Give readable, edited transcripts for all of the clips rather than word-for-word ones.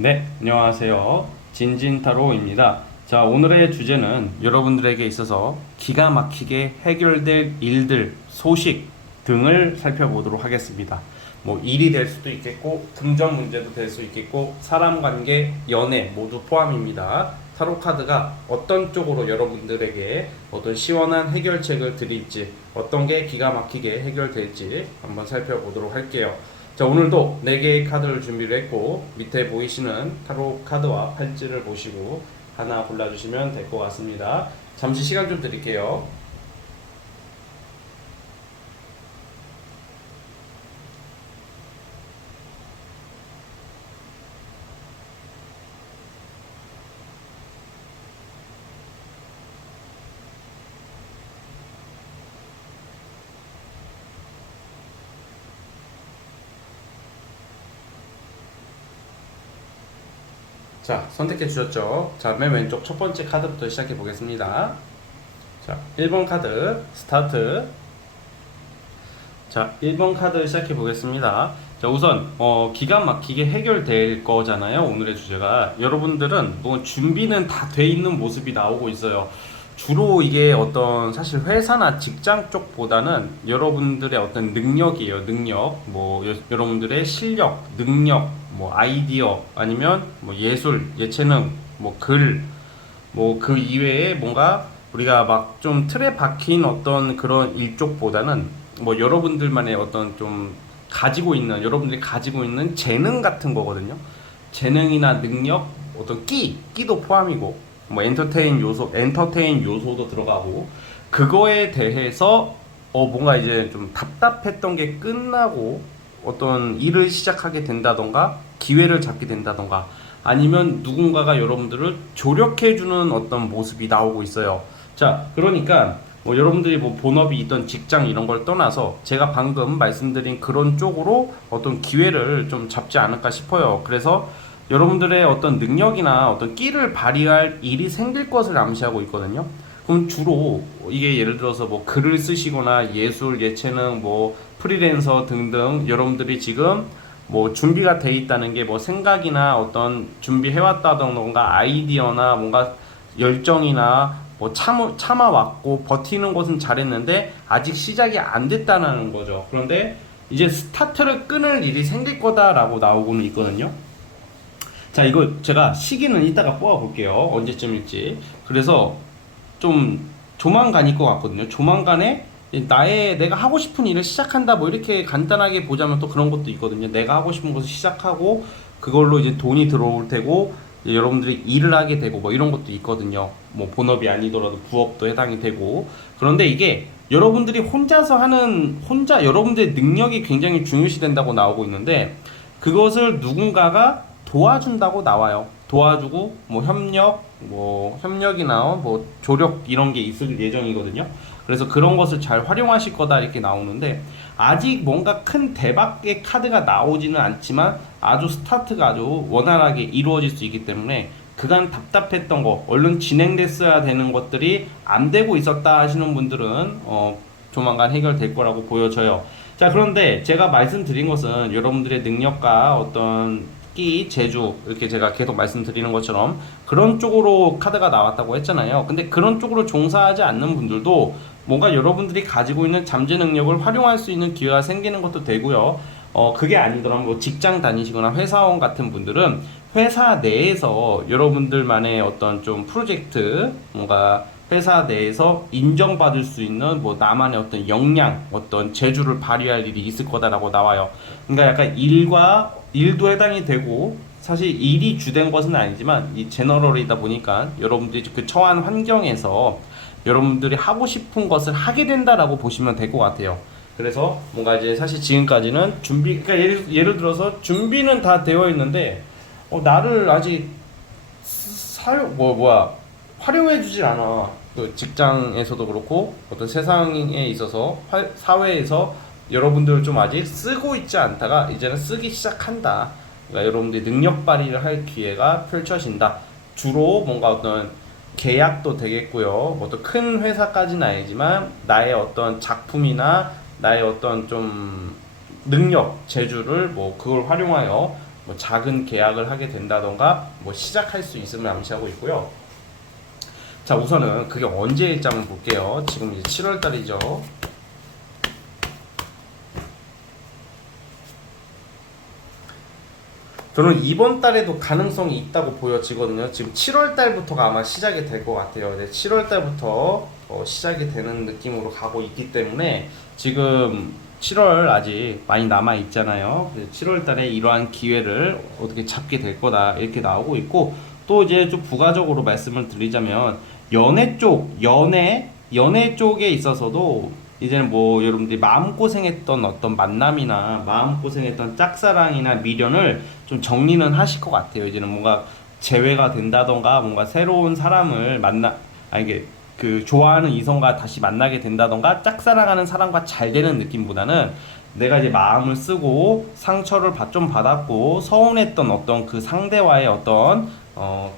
네, 안녕하세요. 진진타로입니다. 자, 오늘의 주제는 여러분들에게 있어서 기가 막히게 해결될 일들, 소식 등을 살펴보도록 하겠습니다. 뭐 일이 될 수도 있겠고, 금전 문제도 될 수 있겠고, 사람 관계, 연애 모두 포함입니다. 타로 카드가 어떤 쪽으로 여러분들에게 어떤 시원한 해결책을 드릴지, 어떤 게 기가 막히게 해결될지 한번 살펴보도록 할게요. 자, 오늘도 4개의 카드를 준비를 했고, 밑에 보이시는 타로 카드와 팔찌를 보시고 하나 골라주시면 될 것 같습니다. 잠시 시간 좀 드릴게요. 자, 선택해 주셨죠? 자, 맨 왼쪽 첫 번째 카드부터 시작해 보겠습니다. 자, 1번 카드 스타트. 자, 1번 카드 시작해 보겠습니다. 자, 우선 기가 막히게 해결될 거잖아요. 오늘의 주제가. 여러분들은 뭐 준비는 다 돼 있는 모습이 나오고 있어요. 주로 이게 어떤 사실 회사나 직장 쪽보다는 여러분들의 어떤 능력이에요. 능력. 뭐 여러분들의 실력, 능력, 뭐 아이디어 아니면 뭐 예술, 예체능, 뭐 글, 뭐 그 이외에 뭔가 우리가 막 좀 틀에 박힌 어떤 그런 일쪽보다는 뭐 여러분들만의 어떤 좀 가지고 있는 여러분들이 가지고 있는 재능 같은 거거든요. 재능이나 능력, 어떤 끼도 포함이고 뭐 엔터테인 요소도 들어가고 그거에 대해서 뭔가 이제 좀 답답했던 게 끝나고 어떤 일을 시작하게 된다던가 기회를 잡게 된다던가 아니면 누군가가 여러분들을 조력해주는 어떤 모습이 나오고 있어요. 자, 그러니까 뭐 여러분들이 뭐 본업이 있던 직장 이런 걸 떠나서 제가 방금 말씀드린 그런 쪽으로 어떤 기회를 좀 잡지 않을까 싶어요. 그래서 여러분들의 어떤 능력이나 어떤 끼를 발휘할 일이 생길 것을 암시하고 있거든요. 그럼 주로 이게 예를 들어서 뭐 글을 쓰시거나 예술, 예체능, 뭐 프리랜서 등등 여러분들이 지금 뭐 준비가 돼 있다는 게 뭐 생각이나 어떤 준비해왔다던가 아이디어나 뭔가 열정이나 뭐 참아왔고 버티는 것은 잘했는데 아직 시작이 안 됐다는 거죠. 그런데 이제 스타트를 끊을 일이 생길 거다라고 나오고는 있거든요. 자, 이거 제가 시기는 이따가 뽑아 볼게요. 언제쯤일지. 그래서 좀 조만간일 것 같거든요. 조만간에 내가 하고 싶은 일을 시작한다 뭐 이렇게 간단하게 보자면 또 그런 것도 있거든요. 내가 하고 싶은 것을 시작하고 그걸로 이제 돈이 들어올 테고 이제 여러분들이 일을 하게 되고 뭐 이런 것도 있거든요. 뭐 본업이 아니더라도 부업도 해당이 되고 그런데 이게 여러분들이 혼자 여러분들의 능력이 굉장히 중요시 된다고 나오고 있는데 그것을 누군가가 도와준다고 나와요. 도와주고 뭐 협력이나 뭐 조력 이런 게 있을 예정이거든요. 그래서 그런 것을 잘 활용하실 거다 이렇게 나오는데 아직 뭔가 큰 대박의 카드가 나오지는 않지만 아주 스타트가 아주 원활하게 이루어질 수 있기 때문에 그간 답답했던 거 얼른 진행됐어야 되는 것들이 안 되고 있었다 하시는 분들은 조만간 해결될 거라고 보여져요. 자, 그런데 제가 말씀드린 것은 여러분들의 능력과 어떤 끼, 재주 이렇게 제가 계속 말씀드리는 것처럼 그런 쪽으로 카드가 나왔다고 했잖아요. 근데 그런 쪽으로 종사하지 않는 분들도 뭔가 여러분들이 가지고 있는 잠재 능력을 활용할 수 있는 기회가 생기는 것도 되고요. 그게 아니더라면 뭐 직장 다니시거나 회사원 같은 분들은 회사 내에서 여러분들만의 어떤 좀 프로젝트, 뭔가 회사 내에서 인정받을 수 있는 뭐 나만의 어떤 역량, 어떤 재주를 발휘할 일이 있을 거다라고 나와요. 그러니까 약간 일도 해당이 되고 사실 일이 주된 것은 아니지만 이 제너럴이다 보니까 여러분들이 그 처한 환경에서 여러분들이 하고 싶은 것을 하게 된다라고 보시면 될 것 같아요. 그래서 뭔가 이제 사실 지금까지는 그러니까 예를 들어서 준비는 다 되어 있는데 나를 아직 활용해 주질 않아. 그 직장에서도 그렇고 어떤 세상에 있어서 사회에서 여러분들 좀 아직 쓰고 있지 않다가 이제는 쓰기 시작한다. 그러니까 여러분들이 능력 발휘를 할 기회가 펼쳐진다. 주로 뭔가 어떤 계약도 되겠고요. 뭐 또 큰 회사까지는 아니지만 나의 어떤 작품이나 나의 어떤 좀 능력, 재주를 뭐 그걸 활용하여 뭐 작은 계약을 하게 된다던가 뭐 시작할 수 있음을 암시하고 있고요. 자, 우선은 그게 언제일지 한번 볼게요. 지금 이제 7월 달이죠. 저는 이번 달에도 가능성이 있다고 보여지거든요. 지금 7월 달부터가 아마 시작이 될 것 같아요. 네, 7월 달부터 시작이 되는 느낌으로 가고 있기 때문에 지금 7월 아직 많이 남아 있잖아요. 7월 달에 이러한 기회를 어떻게 잡게 될 거다 이렇게 나오고 있고, 또 이제 좀 부가적으로 말씀을 드리자면 연애 쪽에 있어서도 이제는 뭐 여러분들이 마음고생했던 어떤 만남이나 마음고생했던 짝사랑이나 미련을 좀 정리는 하실 것 같아요. 이제는 뭔가 재회가 된다던가 뭔가 새로운 사람을 이게 그 좋아하는 이성과 다시 만나게 된다던가 짝사랑하는 사람과 잘 되는 느낌보다는 내가 이제 마음을 쓰고 상처를 좀 받았고 서운했던 어떤 그 상대와의 어떤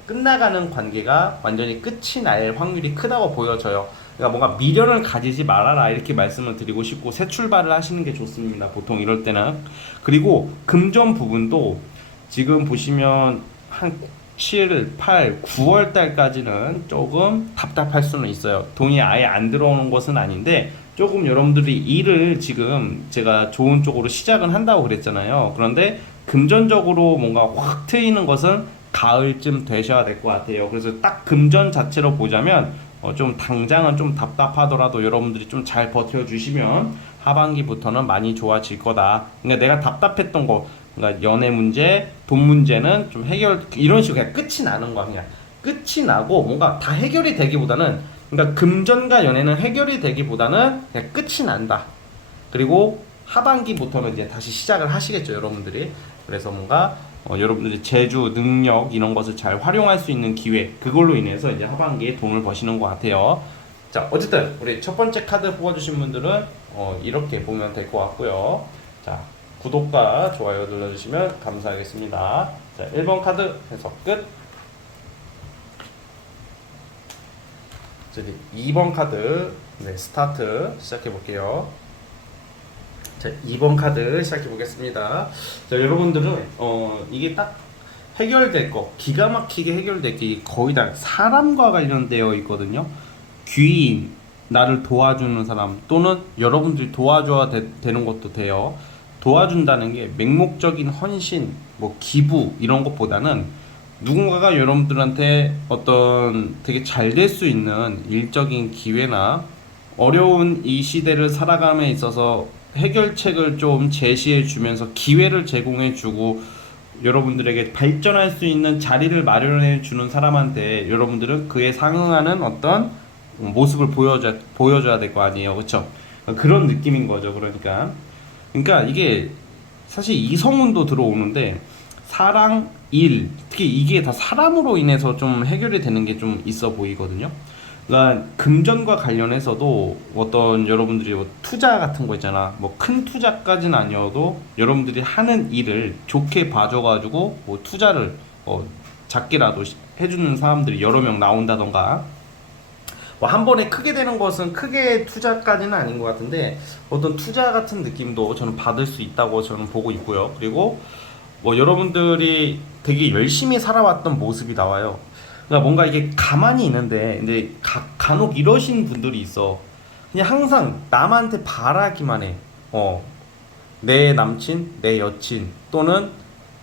끝나가는 관계가 완전히 끝이 날 확률이 크다고 보여져요. 그러니까 뭔가 미련을 가지지 말아라 이렇게 말씀을 드리고 싶고, 새 출발을 하시는 게 좋습니다. 보통 이럴 때는. 그리고 금전 부분도 지금 보시면 한 7, 8, 9월 달까지는 조금 답답할 수는 있어요. 돈이 아예 안 들어오는 것은 아닌데 조금 여러분들이 일을 지금 제가 좋은 쪽으로 시작은 한다고 그랬잖아요. 그런데 금전적으로 뭔가 확 트이는 것은 가을쯤 되셔야 될 것 같아요. 그래서 딱 금전 자체로 보자면 좀 당장은 좀 답답하더라도 여러분들이 좀 잘 버텨주시면 하반기부터는 많이 좋아질 거다. 그러니까 내가 답답했던 거, 그러니까 연애 문제, 돈 문제는 좀 해결, 이런 식으로 그냥 끝이 나는 거야. 그냥 끝이 나고 뭔가 다 해결이 되기보다는, 그러니까 금전과 연애는 해결이 되기보다는 그냥 끝이 난다. 그리고 하반기부터는 이제 다시 시작을 하시겠죠, 여러분들이. 그래서 뭔가 여러분들이 재주, 능력 이런 것을 잘 활용할 수 있는 기회, 그걸로 인해서 이제 하반기에 돈을 버시는 것 같아요. 자, 어쨌든 우리 첫 번째 카드 뽑아주신 분들은 이렇게 보면 될 것 같고요. 자, 구독과 좋아요 눌러주시면 감사하겠습니다. 자, 1번 카드 해석 끝. 자, 2번 카드 스타트 시작해 볼게요. 자, 2번 카드 시작해 보겠습니다. 자, 여러분들은 이게 딱 해결될 거, 기가 막히게 해결될 게 거의 다 사람과 관련되어 있거든요. 귀인, 나를 도와주는 사람, 또는 여러분들이 도와줘야 되는 것도 돼요. 도와준다는 게 맹목적인 헌신, 뭐 기부 이런 것보다는 누군가가 여러분들한테 어떤 되게 잘 될 수 있는 일적인 기회나 어려운 이 시대를 살아감에 있어서 해결책을 좀 제시해 주면서 기회를 제공해 주고 여러분들에게 발전할 수 있는 자리를 마련해 주는 사람한테 여러분들은 그에 상응하는 어떤 모습을 보여줘야 될 거 아니에요. 그쵸? 그런 느낌인 거죠. 그러니까 이게 사실 이성운도 들어오는데 사랑, 일, 특히 이게 다 사람으로 인해서 좀 해결이 되는 게 좀 있어 보이거든요. 그러니까 금전과 관련해서도 어떤 여러분들이 뭐 투자 같은 거 있잖아. 뭐 큰 투자까지는 아니어도 여러분들이 하는 일을 좋게 봐줘가지고 뭐 투자를 작게라도 해주는 사람들이 여러 명 나온다던가. 뭐 한 번에 크게 되는 것은 크게 투자까지는 아닌 것 같은데 어떤 투자 같은 느낌도 저는 받을 수 있다고 저는 보고 있고요. 그리고 뭐 여러분들이 되게 열심히 살아왔던 모습이 나와요. 그러니까 뭔가 이게 가만히 있는데 근데 간혹 이러신 분들이 있어. 그냥 항상 남한테 바라기만 해. 내 남친, 내 여친 또는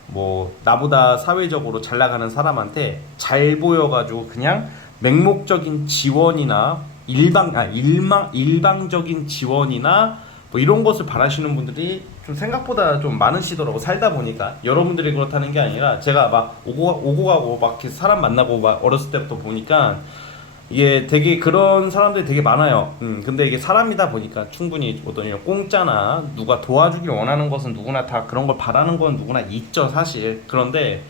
뭐 나보다 사회적으로 잘 나가는 사람한테 잘 보여가지고 그냥 맹목적인 지원이나 일방적인 지원이나 뭐 이런 것을 바라시는 분들이 좀 생각보다 좀 많으시더라고. 살다 보니까 여러분들이 그렇다는 게 아니라 제가 막 오고 가고 막 이렇게 사람 만나고 막 어렸을 때부터 보니까 이게 되게 그런 사람들이 되게 많아요. 근데 이게 사람이다 보니까 충분히 어떤 이런 공짜나 누가 도와주길 원하는 것은 누구나 다 그런 걸 바라는 건 누구나 있죠, 사실. 그런데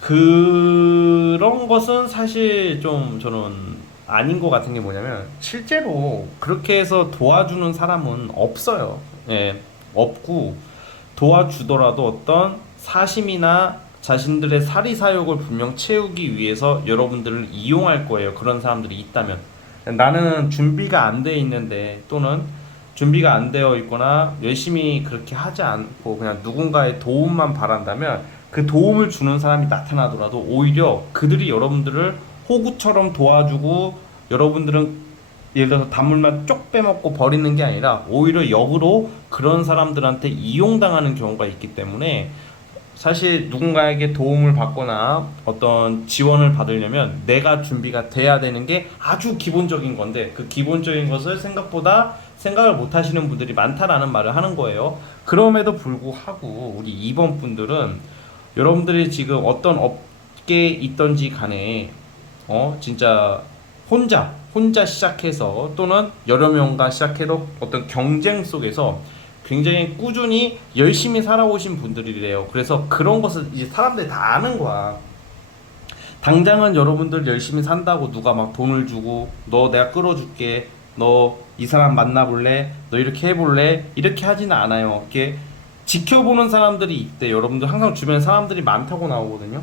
그런 것은 사실 좀 저는 아닌 것 같은 게 뭐냐면 실제로 그렇게 해서 도와주는 사람은 없어요. 예, 없고 도와주더라도 어떤 사심이나 자신들의 사리사욕을 분명 채우기 위해서 여러분들을 이용할 거예요. 그런 사람들이 있다면 나는 준비가 안 돼 있는데 또는 준비가 안 되어 있거나 열심히 그렇게 하지 않고 그냥 누군가의 도움만 바란다면 그 도움을 주는 사람이 나타나더라도 오히려 그들이 여러분들을 호구처럼 도와주고 여러분들은 예를 들어서 단물만 쪽 빼먹고 버리는 게 아니라 오히려 역으로 그런 사람들한테 이용당하는 경우가 있기 때문에 사실 누군가에게 도움을 받거나 어떤 지원을 받으려면 내가 준비가 돼야 되는 게 아주 기본적인 건데 그 기본적인 것을 생각보다 생각을 못 하시는 분들이 많다라는 말을 하는 거예요. 그럼에도 불구하고 우리 2번 분들은 여러분들이 지금 어떤 업계에 있던지 간에 진짜 혼자 시작해서 또는 여러 명과 시작해도 어떤 경쟁 속에서 굉장히 꾸준히 열심히 살아오신 분들이래요. 그래서 그런 것을 이제 사람들이 다 아는 거야. 당장은 여러분들 열심히 산다고 누가 막 돈을 주고 너 내가 끌어줄게, 너 이 사람 만나볼래, 너 이렇게 해볼래, 이렇게 하지는 않아요. 이렇게 지켜보는 사람들이 있대. 여러분들 항상 주변에 사람들이 많다고 나오거든요.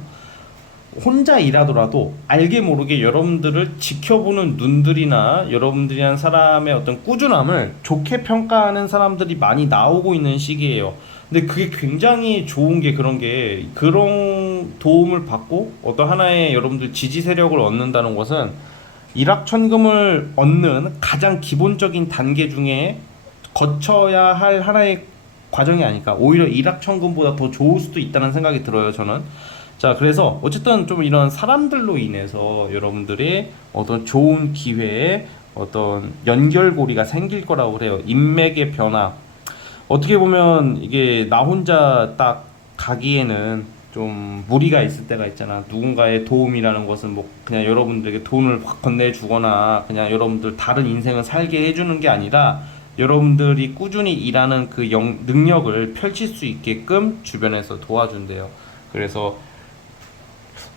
혼자 일하더라도 알게 모르게 여러분들을 지켜보는 눈들이나 여러분들이 한 사람의 어떤 꾸준함을 좋게 평가하는 사람들이 많이 나오고 있는 시기예요. 근데 그게 굉장히 좋은 게 그런 도움을 받고 어떤 하나의 여러분들 지지 세력을 얻는다는 것은 일확천금을 얻는 가장 기본적인 단계 중에 거쳐야 할 하나의 과정이 아닐까. 오히려 일확천금보다 더 좋을 수도 있다는 생각이 들어요, 저는. 자, 그래서 어쨌든 좀 이런 사람들로 인해서 여러분들이 어떤 좋은 기회에 어떤 연결고리가 생길 거라고 그래요. 인맥의 변화. 어떻게 보면 이게 나 혼자 딱 가기에는 좀 무리가 있을 때가 있잖아. 누군가의 도움이라는 것은 뭐 그냥 여러분들에게 돈을 확 건네주거나 그냥 여러분들 다른 인생을 살게 해주는 게 아니라 여러분들이 꾸준히 일하는 그 능력을 펼칠 수 있게끔 주변에서 도와준대요. 그래서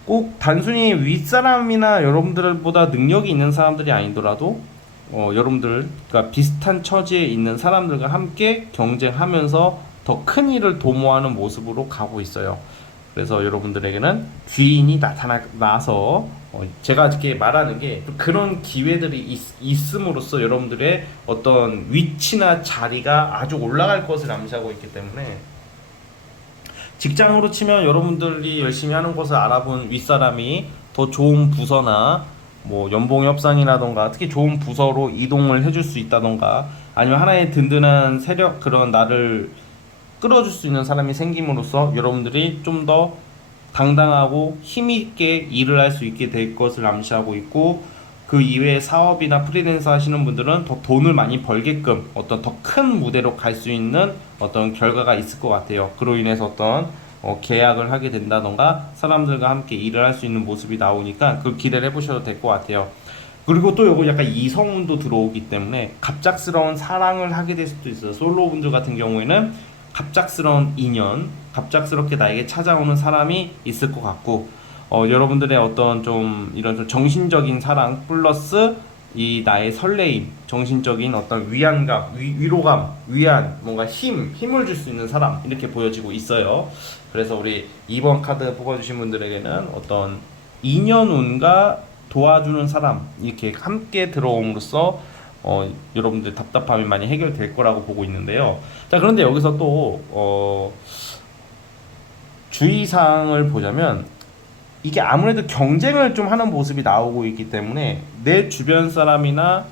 꼭 단순히 윗사람이나 여러분들보다 능력이 있는 사람들이 아니더라도 여러분들과 비슷한 처지에 있는 사람들과 함께 경쟁하면서 더 큰 일을 도모하는 모습으로 가고 있어요. 그래서 여러분들에게는 귀인이 나타나서 제가 이렇게 말하는 게 그런 기회들이 있음으로써 여러분들의 어떤 위치나 자리가 아주 올라갈 것을 암시하고 있기 때문에 직장으로 치면 여러분들이 열심히 하는 것을 알아본 윗사람이 더 좋은 부서나 뭐 연봉 협상이라던가 특히 좋은 부서로 이동을 해줄 수 있다던가 아니면 하나의 든든한 세력 그런 나를 끌어줄 수 있는 사람이 생김으로써 여러분들이 좀 더 당당하고 힘있게 일을 할 수 있게 될 것을 암시하고 있고 그 이외에 사업이나 프리랜서 하시는 분들은 더 돈을 많이 벌게끔 어떤 더 큰 무대로 갈 수 있는 어떤 결과가 있을 것 같아요. 그로 인해서 어떤 계약을 하게 된다던가 사람들과 함께 일을 할 수 있는 모습이 나오니까 그걸 기대를 해보셔도 될 것 같아요. 그리고 또 요거 약간 이성운도 들어오기 때문에 갑작스러운 사랑을 하게 될 수도 있어요. 솔로분들 같은 경우에는 갑작스러운 인연, 갑작스럽게 나에게 찾아오는 사람이 있을 것 같고 여러분들의 어떤 좀 이런 좀 정신적인 사랑 플러스 이 나의 설레임, 정신적인 어떤 위안감, 위로감, 위안, 뭔가 힘을 줄 수 있는 사람 이렇게 보여지고 있어요. 그래서 우리 2번 카드 뽑아주신 분들에게는 어떤 인연운과 도와주는 사람 이렇게 함께 들어옴으로써 여러분들 답답함이 많이 해결될 거라고 보고 있는데요. 자, 그런데 여기서 또 주의사항을 보자면 이게 아무래도 경쟁을 좀 하는 모습이 나오고 있기 때문에 내 주변 사람이나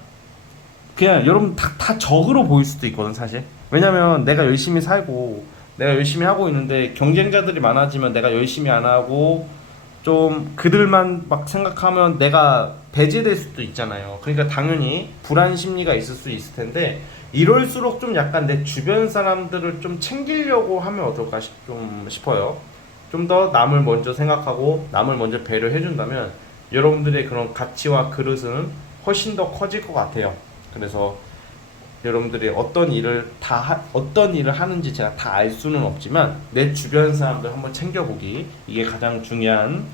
그냥 여러분 다 적으로 보일 수도 있거든 사실. 왜냐면 내가 열심히 살고 내가 열심히 하고 있는데 경쟁자들이 많아지면 내가 열심히 안 하고 좀 그들만 막 생각하면 내가 배제될 수도 있잖아요. 그러니까 당연히 불안 심리가 있을 수 있을 텐데 이럴수록 좀 약간 내 주변 사람들을 좀 챙기려고 하면 어떨까 좀 싶어요. 좀 더 남을 먼저 생각하고 남을 먼저 배려해 준다면 여러분들의 그런 가치와 그릇은 훨씬 더 커질 것 같아요. 그래서 여러분들이 어떤 일을 하는지 제가 다 알 수는 없지만 내 주변 사람들 한번 챙겨보기 이게 가장 중요한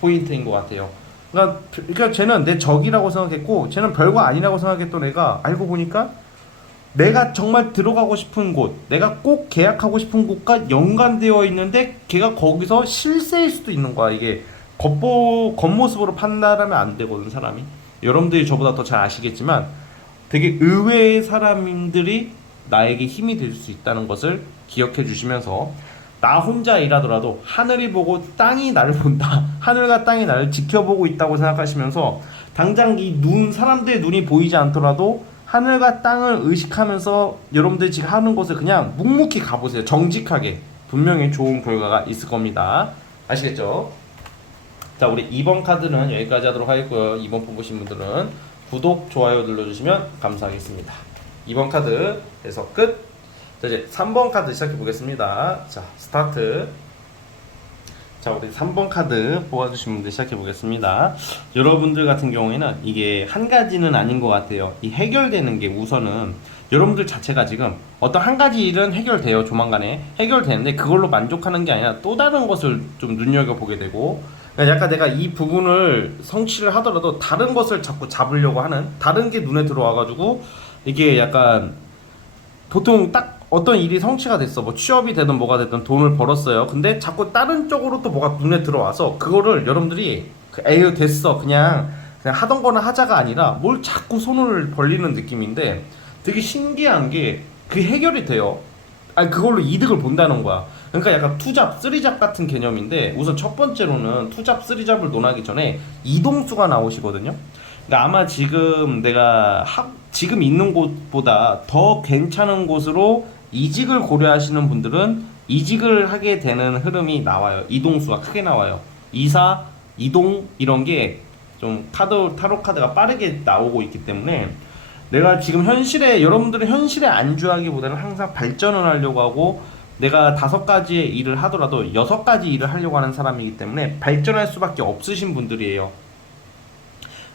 포인트인 것 같아요. 그러니까 쟤는 내 적이라고 생각했고 쟤는 별거 아니라고 생각했던 애가 알고 보니까 내가 정말 들어가고 싶은 곳, 내가 꼭 계약하고 싶은 곳과 연관되어 있는데 걔가 거기서 실세일 수도 있는 거야. 이게 겉모습으로 판단하면 안 되거든 사람이. 여러분들이 저보다 더 잘 아시겠지만 되게 의외의 사람들이 나에게 힘이 될 수 있다는 것을 기억해 주시면서 나 혼자 일하더라도 하늘이 보고 땅이 나를 본다. 하늘과 땅이 나를 지켜보고 있다고 생각하시면서 당장 이 사람들의 눈이 보이지 않더라도 하늘과 땅을 의식하면서 여러분들이 지금 하는 것을 그냥 묵묵히 가보세요. 정직하게. 분명히 좋은 결과가 있을 겁니다. 아시겠죠? 자, 우리 2번 카드는 여기까지 하도록 하겠고요. 2번 뽑으신 분들은 구독, 좋아요 눌러주시면 감사하겠습니다. 2번 카드에서 끝. 자, 이제 3번 카드 시작해 보겠습니다. 자, 스타트. 자, 우리 3번 카드 뽑아주신 분들 시작해 보겠습니다. 여러분들 같은 경우에는 이게 한 가지는 아닌 것 같아요. 이 해결되는 게 우선은 여러분들 자체가 지금 어떤 한 가지 일은 해결돼요. 조만간에 해결되는데 그걸로 만족하는 게 아니라 또 다른 것을 좀 눈여겨보게 되고, 그러니까 약간 내가 이 부분을 성취를 하더라도 다른 것을 자꾸 잡으려고 하는, 다른 게 눈에 들어와가지고 이게 약간 보통 딱 어떤 일이 성취가 됐어. 뭐 취업이 되든 뭐가 됐든 돈을 벌었어요. 근데 자꾸 다른 쪽으로 또 뭐가 눈에 들어와서 그거를 여러분들이 에휴 됐어 그냥 하던 거나 하자가 아니라 뭘 자꾸 손을 벌리는 느낌인데, 되게 신기한 게 그 해결이 돼요. 아니 그걸로 이득을 본다는 거야. 그러니까 약간 투잡, 쓰리잡 같은 개념인데, 우선 첫 번째로는 투잡, 쓰리잡을 논하기 전에 이동수가 나오시거든요. 그러니까 아마 지금 내가 지금 있는 곳보다 더 괜찮은 곳으로 이직을 고려하시는 분들은 이직을 하게 되는 흐름이 나와요. 이동수가 크게 나와요. 이사, 이동 이런 게 좀 타로 카드가 빠르게 나오고 있기 때문에, 내가 지금 현실에, 여러분들은 현실에 안주하기보다는 항상 발전을 하려고 하고, 내가 5가지의 일을 하더라도 6가지 일을 하려고 하는 사람이기 때문에 발전할 수밖에 없으신 분들이에요.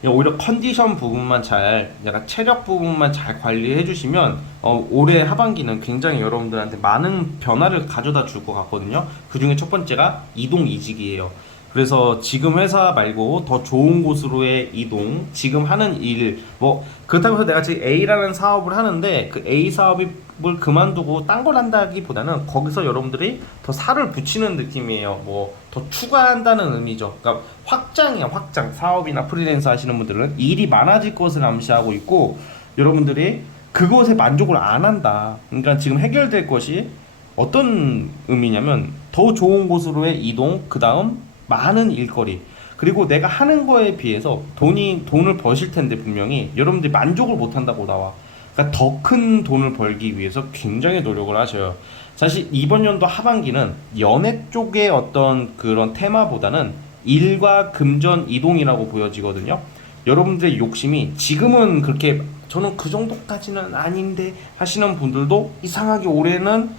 오히려 컨디션 부분만 잘, 약간 체력 부분만 잘 관리해 주시면 올해 하반기는 굉장히 여러분들한테 많은 변화를 가져다 줄 것 같거든요. 그 중에 첫 번째가 이동 이직이에요. 그래서 지금 회사 말고 더 좋은 곳으로의 이동, 지금 하는 일, 뭐 그렇다고 해서 내가 지금 A라는 사업을 하는데 그 A 사업을 그만두고 딴 걸 한다기보다는 거기서 여러분들이 더 살을 붙이는 느낌이에요. 뭐 더 추가한다는 의미죠. 그러니까 확장이야, 확장. 사업이나 프리랜서 하시는 분들은 일이 많아질 것을 암시하고 있고, 여러분들이 그것에 만족을 안 한다. 그러니까 지금 해결될 것이 어떤 의미냐면 더 좋은 곳으로의 이동, 그 다음 많은 일거리, 그리고 내가 하는 거에 비해서 돈을 버실 텐데 분명히 여러분들이 만족을 못 한다고 나와. 그러니까 더 큰 돈을 벌기 위해서 굉장히 노력을 하셔요. 사실 이번 연도 하반기는 연애 쪽의 어떤 그런 테마보다는 일과 금전 이동이라고 보여지거든요. 여러분들의 욕심이 지금은 그렇게 저는 그 정도까지는 아닌데 하시는 분들도 이상하게 올해는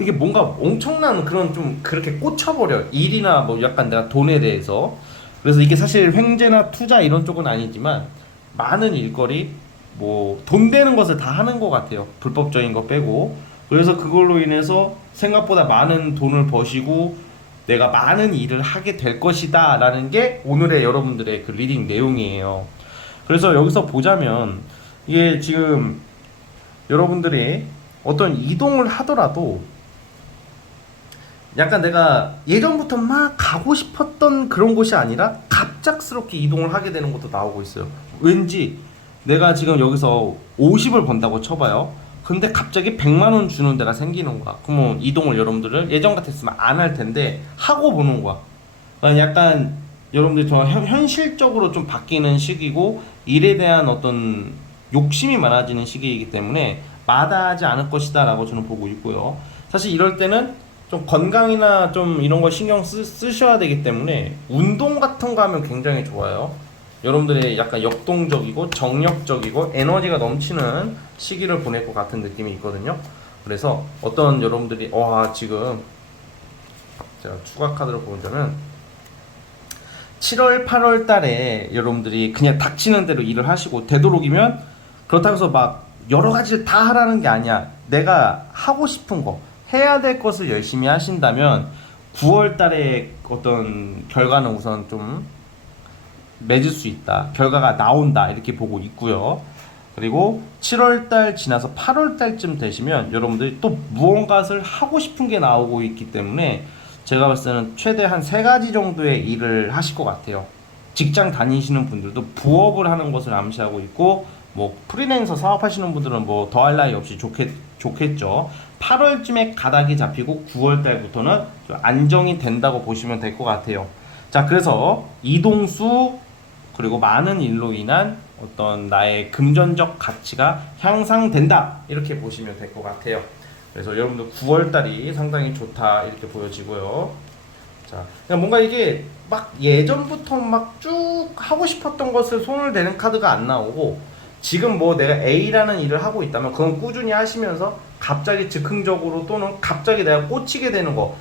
이게 뭔가 엄청난 그런 좀 그렇게 꽂혀버려. 일이나 뭐 약간 내가 돈에 대해서. 그래서 이게 사실 횡재나 투자 이런 쪽은 아니지만 많은 일거리, 뭐 돈 되는 것을 다 하는 것 같아요. 불법적인 거 빼고. 그래서 그걸로 인해서 생각보다 많은 돈을 버시고 내가 많은 일을 하게 될 것이다 라는 게 오늘의 여러분들의 그 리딩 내용이에요. 그래서 여기서 보자면 이게 지금 여러분들이 어떤 이동을 하더라도 약간 내가 예전부터 막 가고 싶었던 그런 곳이 아니라 갑작스럽게 이동을 하게 되는 것도 나오고 있어요. 왠지 내가 지금 여기서 50을 번다고 쳐봐요. 근데 갑자기 100만 원 주는 데가 생기는 거야. 그러면 이동을 여러분들은 예전 같았으면 안 할 텐데 하고 보는 거야. 그러니까 약간 여러분들 정말 현실적으로 좀 바뀌는 시기고, 일에 대한 어떤 욕심이 많아지는 시기이기 때문에 마다하지 않을 것이다 라고 저는 보고 있고요. 사실 이럴 때는 좀 건강이나 좀 이런 거 신경 쓰셔야 되기 때문에 운동 같은 거 하면 굉장히 좋아요. 여러분들이 약간 역동적이고 정력적이고 에너지가 넘치는 시기를 보낼 것 같은 느낌이 있거든요. 그래서 어떤 여러분들이 지금 제가 추가 카드를 보자면 7월 8월 달에 여러분들이 그냥 닥치는 대로 일을 하시고, 되도록이면 그렇다고 해서 막 여러 가지를 다 하라는 게 아니야. 내가 하고 싶은 거, 해야 될 것을 열심히 하신다면 9월 달에 어떤 결과는 우선 좀 맺을 수 있다. 결과가 나온다. 이렇게 보고 있고요. 그리고 7월 달 지나서 8월 달쯤 되시면 여러분들이 또 무언가를 하고 싶은 게 나오고 있기 때문에 제가 봤을 때는 최대 한 3가지 정도의 일을 하실 것 같아요. 직장 다니시는 분들도 부업을 하는 것을 암시하고 있고, 뭐 프리랜서 사업하시는 분들은 뭐 더할 나위 없이 좋겠죠. 8월쯤에 가닥이 잡히고 9월 달부터는 좀 안정이 된다고 보시면 될 것 같아요. 자, 그래서 이동수 그리고 많은 일로 인한 어떤 나의 금전적 가치가 향상된다, 이렇게 보시면 될 것 같아요. 그래서 여러분들 9월 달이 상당히 좋다, 이렇게 보여지고요. 자, 그냥 뭔가 이게 막 예전부터 막 쭉 하고 싶었던 것을 손을 대는 카드가 안 나오고, 지금 뭐 내가 A라는 일을 하고 있다면 그건 꾸준히 하시면서 갑자기 즉흥적으로 또는 갑자기 내가 꽂히게 되는 거,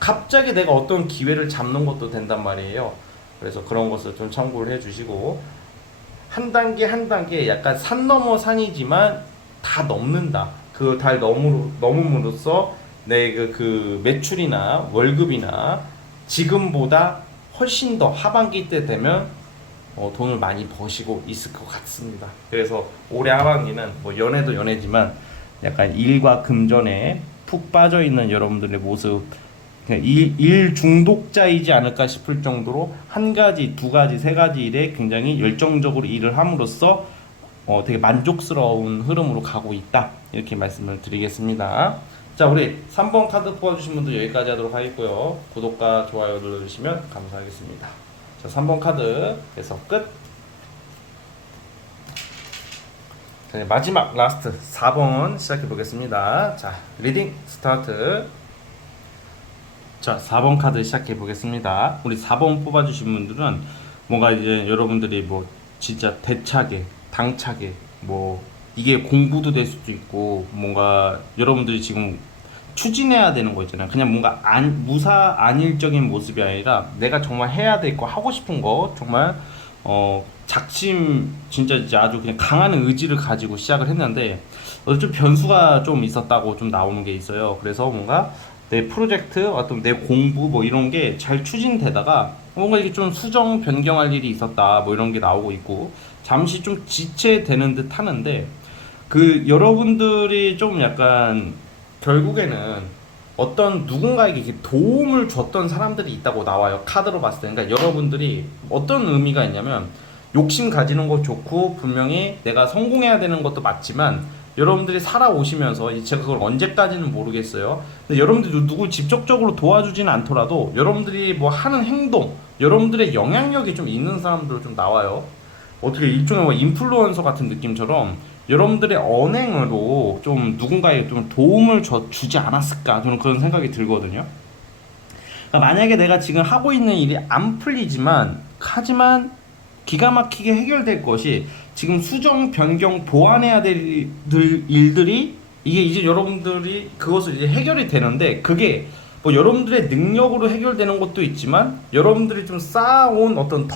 갑자기 내가 어떤 기회를 잡는 것도 된단 말이에요. 그래서 그런 것을 좀 참고를 해주시고, 한 단계 한 단계 약간 산 넘어 산이지만 다 넘는다. 그 달 넘음으로써 내 그 매출이나 월급이나 지금보다 훨씬 더 하반기 때 되면 돈을 많이 버시고 있을 것 같습니다. 그래서 올해 하반기는 뭐 연애도 연애지만 약간 일과 금전에 푹 빠져 있는 여러분들의 모습, 그냥 일 중독자이지 않을까 싶을 정도로 한 가지, 두 가지, 세 가지 일에 굉장히 열정적으로 일을 함으로써 되게 만족스러운 흐름으로 가고 있다, 이렇게 말씀을 드리겠습니다. 자, 우리 3번 카드 뽑아주신 분들 여기까지 하도록 하겠고요. 구독과 좋아요 눌러주시면 감사하겠습니다. 자, 3번 카드에서 끝. 자, 마지막 라스트 4번 시작해 보겠습니다. 자, 리딩 스타트. 자, 4번 카드 시작해 보겠습니다. 우리 4번 뽑아주신 분들은 뭔가 이제 여러분들이 뭐 진짜 대차게, 당차게, 뭐 이게 공부도 될 수도 있고, 뭔가 여러분들이 지금 추진해야 되는 거 있잖아요. 그냥 뭔가 무사 안일적인 모습이 아니라 내가 정말 해야 될 거, 하고 싶은 거, 정말 작심, 진짜 아주 그냥 강한 의지를 가지고 시작을 했는데 좀 변수가 좀 있었다고 좀 나오는 게 있어요. 그래서 뭔가 내 프로젝트, 어떤 내 공부 뭐 이런 게 잘 추진되다가 뭔가 이게 좀 수정 변경할 일이 있었다, 뭐 이런 게 나오고 있고, 잠시 좀 지체되는 듯 하는데, 그 여러분들이 좀 약간 결국에는 어떤 누군가에게 이렇게 도움을 줬던 사람들이 있다고 나와요. 카드로 봤을 때. 그러니까 여러분들이 어떤 의미가 있냐면, 욕심 가지는 거 좋고 분명히 내가 성공해야 되는 것도 맞지만, 여러분들이 살아오시면서 제가 그걸 언제까지는 모르겠어요. 근데 여러분들이 누굴 직접적으로 도와주지는 않더라도 여러분들이 뭐 하는 행동, 여러분들의 영향력이 좀 있는 사람들 좀 나와요. 어떻게 일종의 뭐 인플루언서 같은 느낌처럼 여러분들의 언행으로 좀 누군가에게 좀 도움을 주지 않았을까, 저는 그런 생각이 들거든요. 그러니까 만약에 내가 지금 하고 있는 일이 안 풀리지만, 하지만 기가 막히게 해결될 것이, 지금 수정, 변경, 보완해야 될 일들이, 이게 이제 여러분들이 그것을 이제 해결이 되는데, 그게 뭐 여러분들의 능력으로 해결되는 것도 있지만, 여러분들이 좀 쌓아온 어떤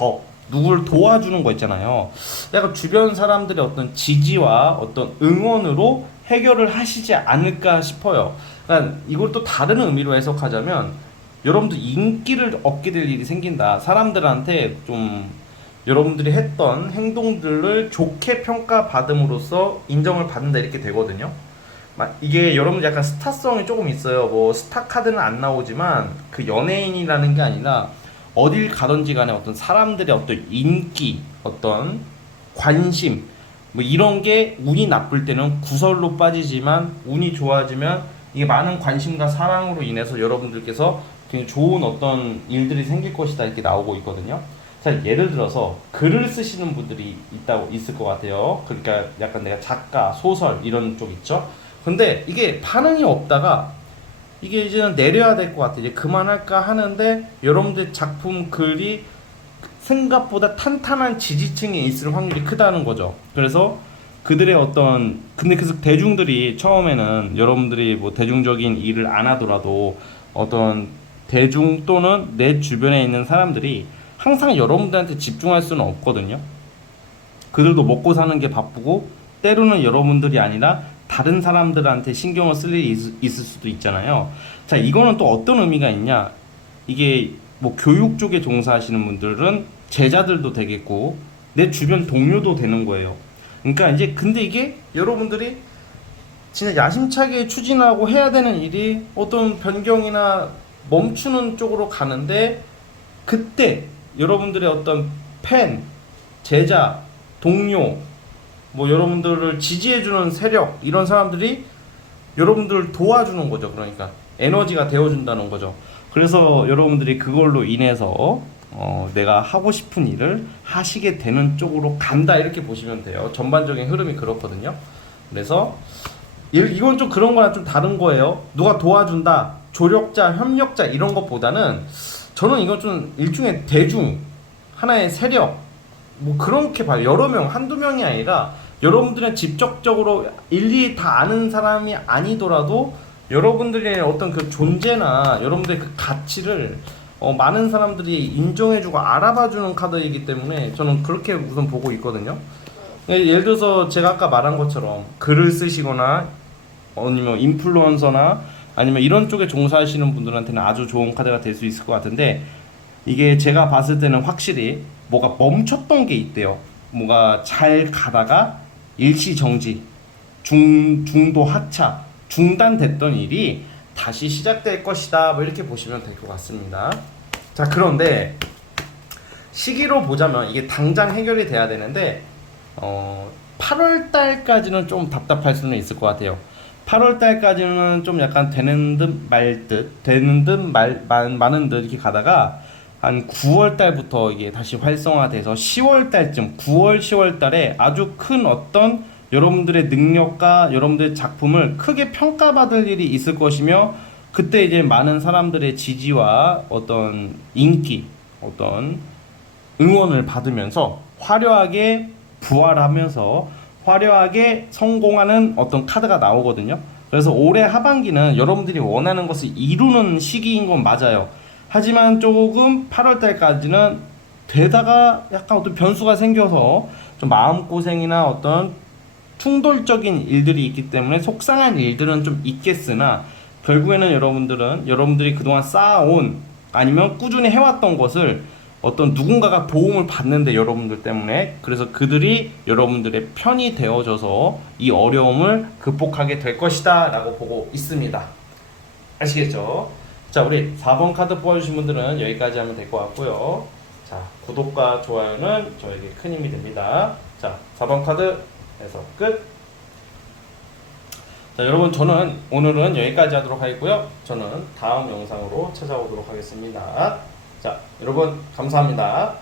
누굴 도와주는 거 있잖아요. 약간 주변 사람들의 어떤 지지와 어떤 응원으로 해결을 하시지 않을까 싶어요. 그러니까 이걸 또 다른 의미로 해석하자면, 여러분들 인기를 얻게 될 일이 생긴다. 사람들한테 좀 여러분들이 했던 행동들을 좋게 평가받음으로써 인정을 받는다, 이렇게 되거든요. 이게 여러분들 약간 스타성이 조금 있어요. 뭐 스타 카드는 안 나오지만 그 연예인이라는 게 아니라 어딜 가든지 간에 어떤 사람들의 어떤 인기, 어떤 관심, 뭐 이런 게 운이 나쁠 때는 구설로 빠지지만, 운이 좋아지면 이게 많은 관심과 사랑으로 인해서 여러분들께서 굉장히 좋은 어떤 일들이 생길 것이다, 이렇게 나오고 있거든요. 자, 예를 들어서 글을 쓰시는 분들이 있을 것 같아요. 그러니까 약간 내가 작가, 소설 이런 쪽 있죠. 근데 이게 반응이 없다가 이게 이제는 내려야 될 것 같아, 이제 그만할까 하는데, 여러분들 작품 글이 생각보다 탄탄한 지지층이 있을 확률이 크다는 거죠. 그래서 그들의 어떤, 근데 그래서 대중들이 처음에는 여러분들이 뭐 대중적인 일을 안 하더라도 어떤 대중 또는 내 주변에 있는 사람들이 항상 여러분들한테 집중할 수는 없거든요. 그들도 먹고 사는 게 바쁘고, 때로는 여러분들이 아니라 다른 사람들한테 신경을 쓸 일이 있을 수도 있잖아요. 자, 이거는 또 어떤 의미가 있냐? 이게 뭐 교육 쪽에 종사하시는 분들은 제자들도 되겠고, 내 주변 동료도 되는 거예요. 그러니까 이제 근데 이게 여러분들이 진짜 야심차게 추진하고 해야 되는 일이 어떤 변경이나 멈추는 쪽으로 가는데, 그때 여러분들의 어떤 팬, 제자, 동료, 뭐 여러분들을 지지해주는 세력 이런 사람들이 여러분들을 도와주는 거죠. 그러니까 에너지가 되어준다는 거죠. 그래서 여러분들이 그걸로 인해서 내가 하고 싶은 일을 하시게 되는 쪽으로 간다 이렇게 보시면 돼요. 전반적인 흐름이 그렇거든요. 그래서 이건 좀 그런 거랑 좀 다른 거예요. 누가 도와준다, 조력자, 협력자 이런 것보다는 저는 이건 좀 일종의 대중, 하나의 세력 뭐 그렇게 봐요. 여러 명, 한두 명이 아니라 여러분들은 직접적으로 일일이 다 아는 사람이 아니더라도 여러분들의 어떤 그 존재나 여러분들의 그 가치를 많은 사람들이 인정해주고 알아봐주는 카드이기 때문에 저는 그렇게 우선 보고 있거든요. 예를 들어서 제가 아까 말한 것처럼 글을 쓰시거나 아니면 인플루언서나 아니면 이런 쪽에 종사하시는 분들한테는 아주 좋은 카드가 될 수 있을 것 같은데, 이게 제가 봤을 때는 확실히 뭐가 멈췄던 게 있대요. 뭐가 잘 가다가 일시정지, 중도 하차, 중단됐던 일이 다시 시작될 것이다 뭐 이렇게 보시면 될 것 같습니다. 자, 그런데 시기로 보자면 이게 당장 해결이 돼야 되는데 8월 달까지는 좀 답답할 수는 있을 것 같아요. 8월 달까지는 좀 약간 되는 듯 말 듯, 되는 듯 많은 듯 이렇게 가다가 한 9월 달부터 이게 다시 활성화돼서 10월 달쯤, 9월, 10월 달에 아주 큰 어떤 여러분들의 능력과 여러분들의 작품을 크게 평가받을 일이 있을 것이며, 그때 이제 많은 사람들의 지지와 어떤 인기, 어떤 응원을 받으면서 화려하게 부활하면서 화려하게 성공하는 어떤 카드가 나오거든요. 그래서 올해 하반기는 여러분들이 원하는 것을 이루는 시기인 건 맞아요. 하지만 조금 8월 달까지는 되다가 약간 어떤 변수가 생겨서 좀 마음고생이나 어떤 충돌적인 일들이 있기 때문에 속상한 일들은 좀 있겠으나, 결국에는 여러분들이 그동안 쌓아온 아니면 꾸준히 해왔던 것을 어떤 누군가가 도움을 받는데 여러분들 때문에, 그래서 그들이 여러분들의 편이 되어줘서 이 어려움을 극복하게 될 것이다 라고 보고 있습니다. 아시겠죠? 자, 우리 4번 카드 뽑아주신 분들은 여기까지 하면 될 것 같고요. 자, 구독과 좋아요는 저에게 큰 힘이 됩니다. 자, 4번 카드에서 끝. 자, 여러분, 저는 오늘은 여기까지 하도록 하겠고요. 저는 다음 영상으로 찾아오도록 하겠습니다. 자, 여러분 감사합니다.